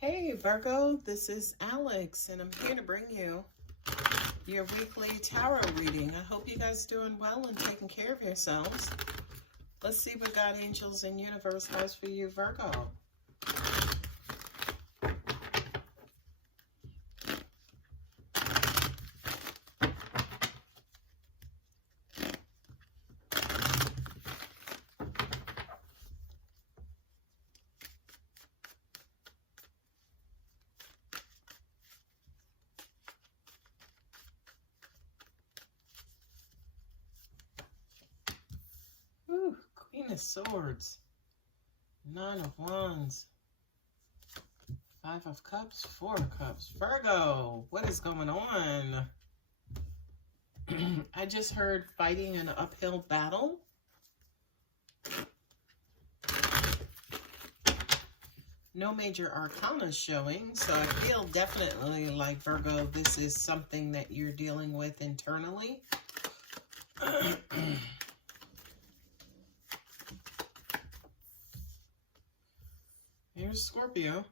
Hey Virgo, this is Alex and I'm here to bring you your weekly tarot reading. I hope you guys doing well and taking care of yourselves. Let's see what God, angels, and universe has for you, Virgo. Ooh, Queen of Swords, Nine of Wands, Five of Cups, Four of Cups. Virgo, what is going on? I just heard fighting an uphill battle. No major arcana showing, so I feel definitely like, Virgo, this is something that you're dealing with internally. Here's Scorpio.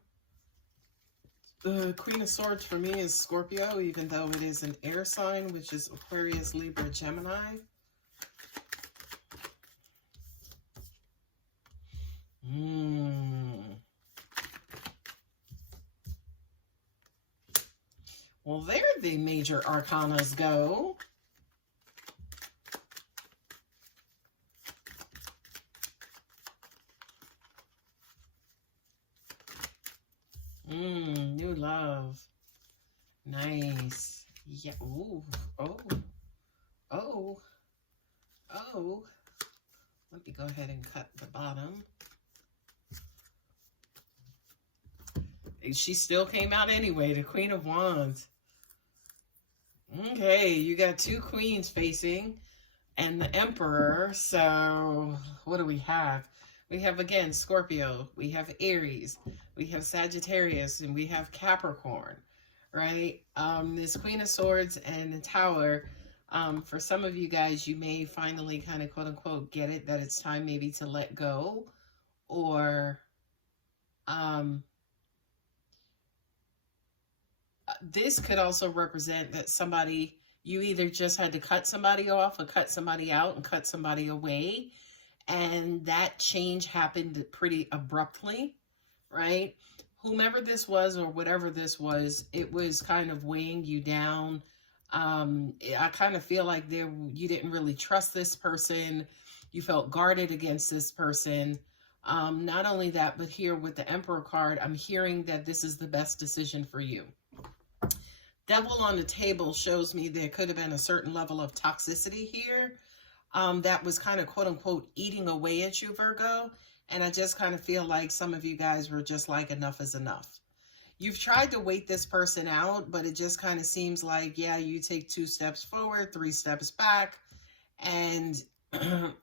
The Queen of Swords for me is Scorpio, even though it is an air sign, which is Aquarius, Libra, Gemini. Well, there the major arcanas go. New love. Nice. Yeah. Ooh. Oh. Oh. Oh. Let me go ahead and cut the bottom. She still came out anyway, the Queen of Wands. Okay, you got two queens facing and the Emperor. So what do we have? We have, again, Scorpio. We have Aries. We have Sagittarius. And we have Capricorn, right? This Queen of Swords and the Tower, for some of you guys, you may finally kind of, quote unquote, get it that it's time maybe to let go. Or this could also represent that somebody, you either just had to cut somebody off or cut somebody out and cut somebody away. And that change happened pretty abruptly, right? Whomever this was or whatever this was, it was kind of weighing you down. I kind of feel like you didn't really trust this person. You felt guarded against this person. Not only that, but here with the Emperor card, I'm hearing that this is the best decision for you. Devil on the table shows me there could have been a certain level of toxicity here. That was kind of, quote unquote, eating away at you, Virgo. And I just kind of feel like some of you guys were just like, enough is enough. You've tried to wait this person out, but it just kind of seems like, yeah, you take 2 steps forward, 3 steps back. And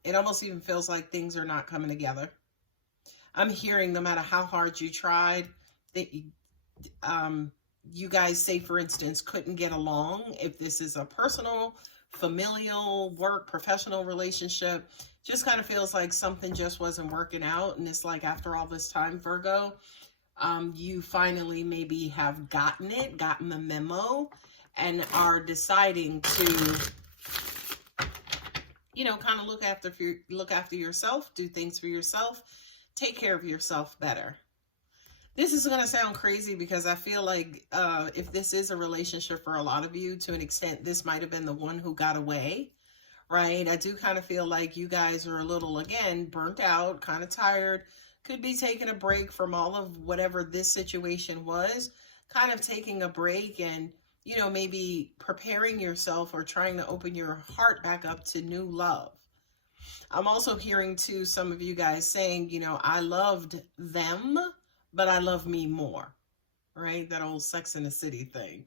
it almost even feels like things are not coming together. I'm hearing no matter how hard you tried, that you guys, say, for instance, couldn't get along. If this is a personal, familial, work, professional relationship, just kind of feels like something just wasn't working out. And it's like, after all this time, Virgo, you finally maybe have gotten the memo, and are deciding to, you know, kind of look after yourself, do things for yourself, take care of yourself better. This is going to sound crazy because I feel like if this is a relationship for a lot of you, to an extent, this might have been the one who got away, right? I do kind of feel like you guys are a little, again, burnt out, kind of tired, could be taking a break from all of whatever this situation was, kind of taking a break and, you know, maybe preparing yourself or trying to open your heart back up to new love. I'm also hearing, too, some of you guys saying, you know, I loved them, but I love me more, right? That old Sex in the City thing.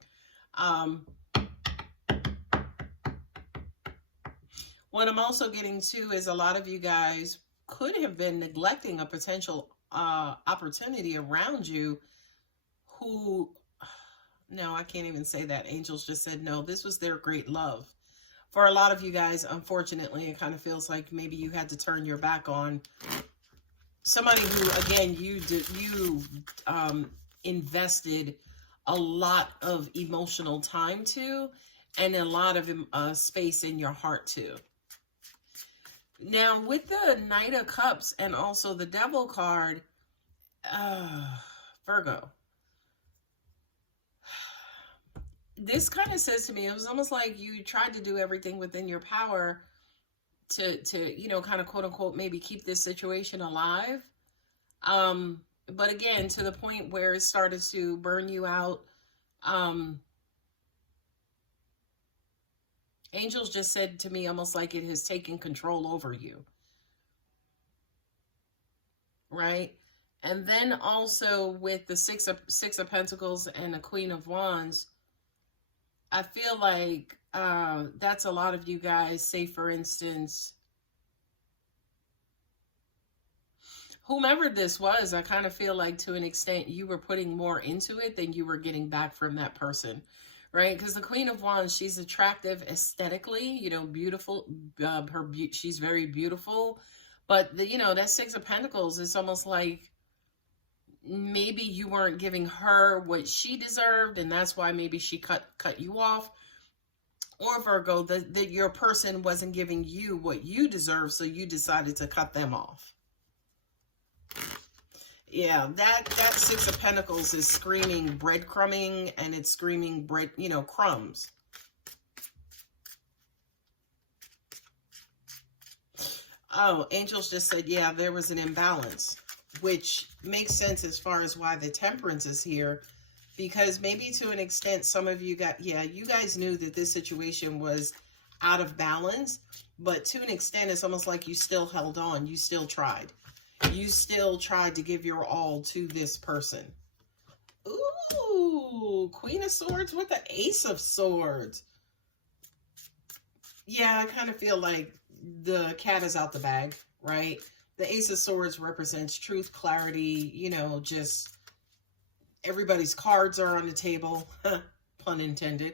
What I'm also getting to is a lot of you guys could have been neglecting a potential opportunity around you who, no, I can't even say that. Angels just said, no, this was their great love. For a lot of you guys, unfortunately, it kind of feels like maybe you had to turn your back on somebody who, again, you invested a lot of emotional time to, and a lot of space in your heart to. Now, with the Knight of Cups and also the Devil card, Virgo, this kind of says to me, it was almost like you tried to do everything within your power to you know, kind of quote unquote, maybe keep this situation alive. But again, to the point where it started to burn you out. Angels just said to me almost like it has taken control over you. Right? And then also with the Six of Pentacles and the Queen of Wands, I feel like that's a lot of you guys. Say, for instance, whomever this was, I kind of feel like to an extent you were putting more into it than you were getting back from that person, right? Because the Queen of Wands, she's attractive aesthetically, you know, beautiful. She's very beautiful, but you know, that Six of Pentacles is almost like maybe you weren't giving her what she deserved, and that's why maybe she cut you off. Or Virgo, that your person wasn't giving you what you deserve, so you decided to cut them off. Yeah, that Six of Pentacles is screaming breadcrumbing, and it's screaming bread, you know, crumbs. Oh, angels just said, yeah, there was an imbalance, which makes sense as far as why the Temperance is here, because maybe to an extent, some of you you guys knew that this situation was out of balance, but to an extent, it's almost like you still held on. You still tried. You still tried to give your all to this person. Ooh, Queen of Swords with the Ace of Swords. Yeah, I kind of feel like the cat is out the bag, right? The Ace of Swords represents truth, clarity, you know, just everybody's cards are on the table, pun intended.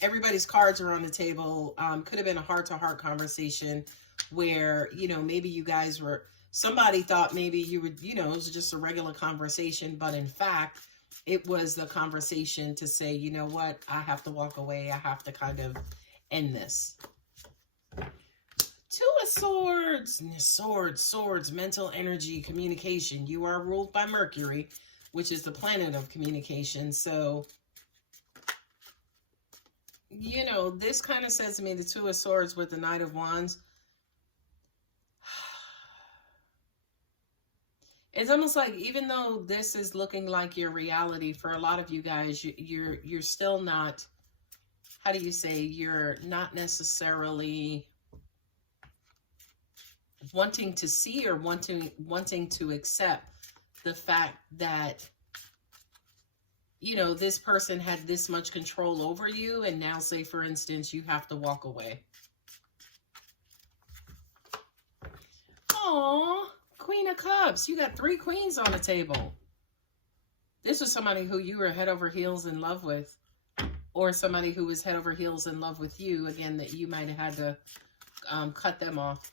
Everybody's cards are on the table. Could have been a heart-to-heart conversation where, you know, maybe you guys were, somebody thought maybe you would, you know, it was just a regular conversation, but in fact, it was the conversation to say, you know what, I have to walk away. I have to kind of end this. Two of Swords, swords, mental energy, communication. You are ruled by Mercury, which is the planet of communication. So, you know, this kind of says to me, the Two of Swords with the Knight of Wands. It's almost like, even though this is looking like your reality for a lot of you guys, you're still not, how do you say, you're not necessarily wanting to see or wanting to accept the fact that, you know, this person had this much control over you, and now, say for instance, you have to walk away. Aww, Queen of Cups. You got 3 queens on the table. This was somebody who you were head over heels in love with, or somebody who was head over heels in love with you, again, that you might have had to cut them off.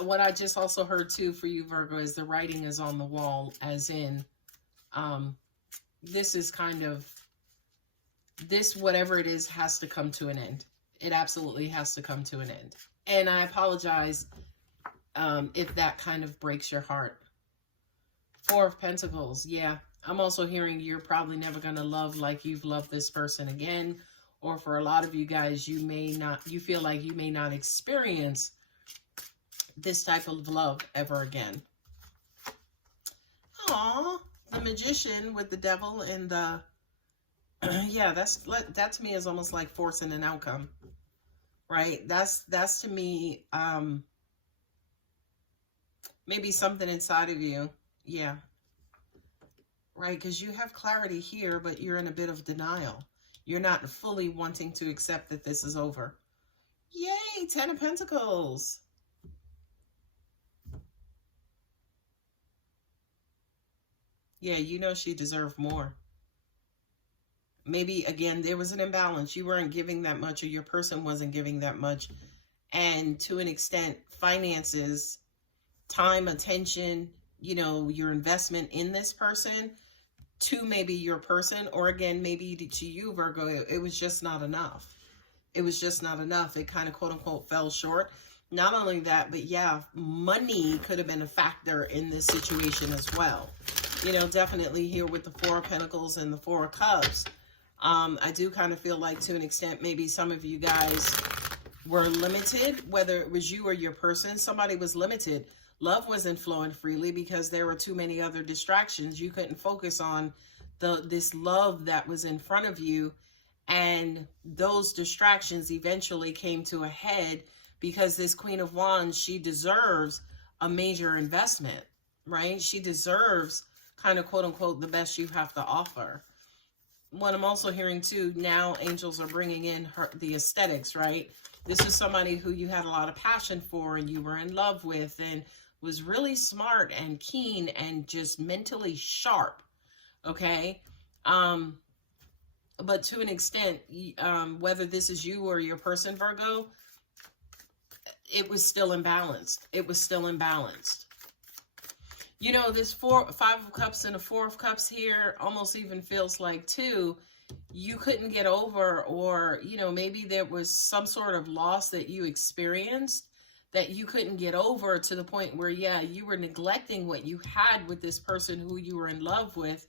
What I just also heard too for you, Virgo, is the writing is on the wall, as in, this is kind of, this, whatever it is, has to come to an end. It absolutely has to come to an end. And I apologize if that kind of breaks your heart. Four of Pentacles. Yeah, I'm also hearing you're probably never going to love like you've loved this person again. Or for a lot of you guys, you feel like you may not experience this type of love ever again. Aww, the Magician with the Devil and the, yeah, that to me is almost like forcing an outcome, right? That's to me, maybe something inside of you. Yeah. Right. Because you have clarity here, but you're in a bit of denial. You're not fully wanting to accept that this is over. Yay. 10 of Pentacles. Yeah. You know, she deserved more. Maybe, again, there was an imbalance. You weren't giving that much, or your person wasn't giving that much. And to an extent, finances, time, attention, you know, your investment in this person to maybe your person, or again, maybe to you, Virgo, it was just not enough. It was just not enough. It kind of quote unquote fell short. Not only that, but yeah, money could have been a factor in this situation as well. You know, definitely here with the Four of Pentacles and the Four of Cups. I do kind of feel like to an extent, maybe some of you guys were limited, whether it was you or your person, somebody was limited. Love wasn't flowing freely because there were too many other distractions. You couldn't focus on this love that was in front of you. And those distractions eventually came to a head because this Queen of Wands, she deserves a major investment, right? She deserves kind of quote unquote the best you have to offer. What I'm also hearing too, now angels are bringing in the aesthetics, right? This is somebody who you had a lot of passion for and you were in love with and was really smart and keen and just mentally sharp, okay? But to an extent, whether this is you or your person, Virgo, it was still imbalanced. It was still imbalanced. You know, this Five of Cups and a Four of Cups here almost even feels like too, you couldn't get over, or, you know, maybe there was some sort of loss that you experienced that you couldn't get over to the point where, yeah, you were neglecting what you had with this person who you were in love with.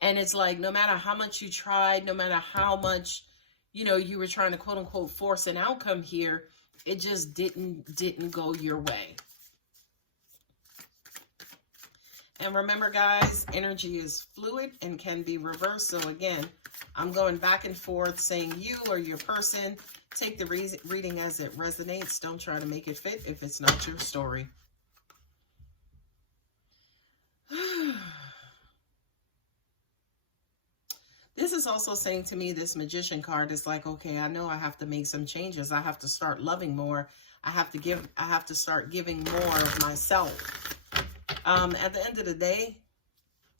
And it's like, no matter how much you tried, no matter how much, you know, you were trying to quote unquote force an outcome here, it just didn't go your way. And remember, guys, energy is fluid and can be reversed. So again, I'm going back and forth saying you or your person. Take the reading as it resonates. Don't try to make it fit if it's not your story. This is also saying to me, this Magician card is like, okay, I know I have to make some changes. I have to start loving more. I have to start giving more of myself. At the end of the day,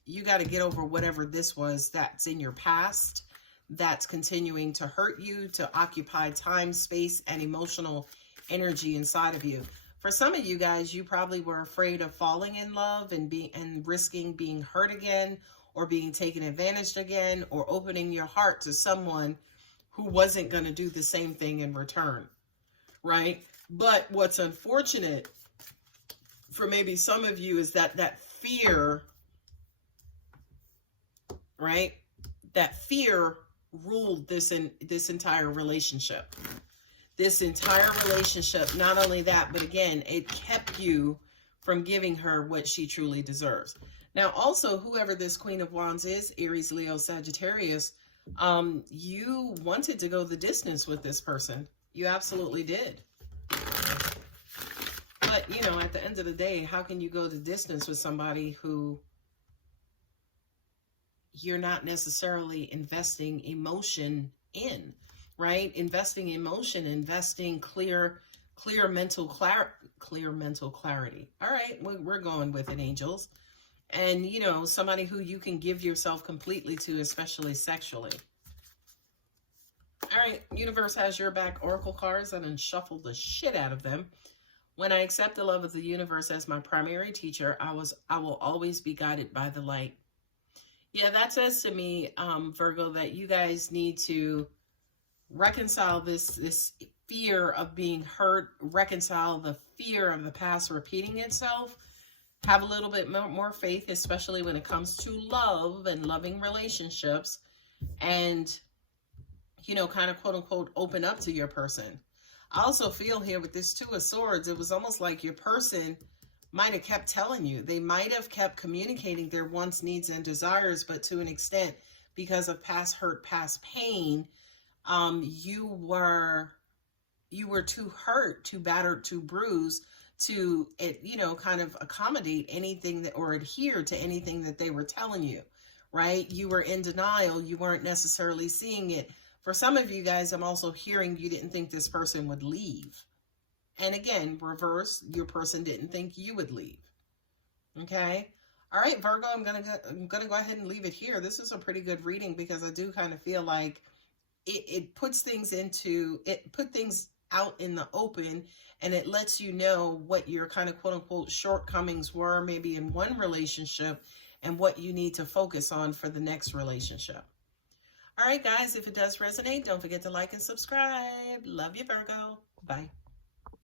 you got to get over whatever this was that's in your past, that's continuing to hurt you, to occupy time, space, and emotional energy inside of you. For some of you guys, you probably were afraid of falling in love and risking being hurt again, or being taken advantage again, or opening your heart to someone who wasn't going to do the same thing in return, right? But what's unfortunate for maybe some of you is that fear, right? That fear ruled this entire relationship. This entire relationship, not only that, but again, it kept you from giving her what she truly deserves. Now, also, whoever this Queen of Wands is, Aries, Leo, Sagittarius, you wanted to go the distance with this person. You absolutely did. But, you know, at the end of the day, how can you go the distance with somebody who you're not necessarily investing emotion in, right? Investing emotion, investing clear mental clarity. All right, we're going with it, angels. And, you know, somebody who you can give yourself completely to, especially sexually. All right, universe has your back. Oracle cards, and then shuffle the shit out of them. When I accept the love of the universe as my primary teacher, I will always be guided by the light. Yeah, that says to me, Virgo, that you guys need to reconcile this fear of being hurt, reconcile the fear of the past repeating itself. Have a little bit more faith, especially when it comes to love and loving relationships. And, you know, kind of quote unquote, open up to your person. I also feel here with this Two of Swords, it was almost like your person might have kept telling you. They might have kept communicating their wants, needs, and desires, but to an extent, because of past hurt, past pain, you were too hurt, too battered, too bruised to, you know, kind of accommodate anything that, or adhere to anything that they were telling you, right? You were in denial. You weren't necessarily seeing it. For some of you guys, I'm also hearing you didn't think this person would leave. And again, reverse, your person didn't think you would leave. Okay? All right, Virgo, I'm gonna go ahead and leave it here. This is a pretty good reading because I do kind of feel like it put things out in the open, and it lets you know what your kind of quote unquote shortcomings were maybe in one relationship and what you need to focus on for the next relationship. All right, guys, if it does resonate, don't forget to like and subscribe. Love you, Virgo. Bye.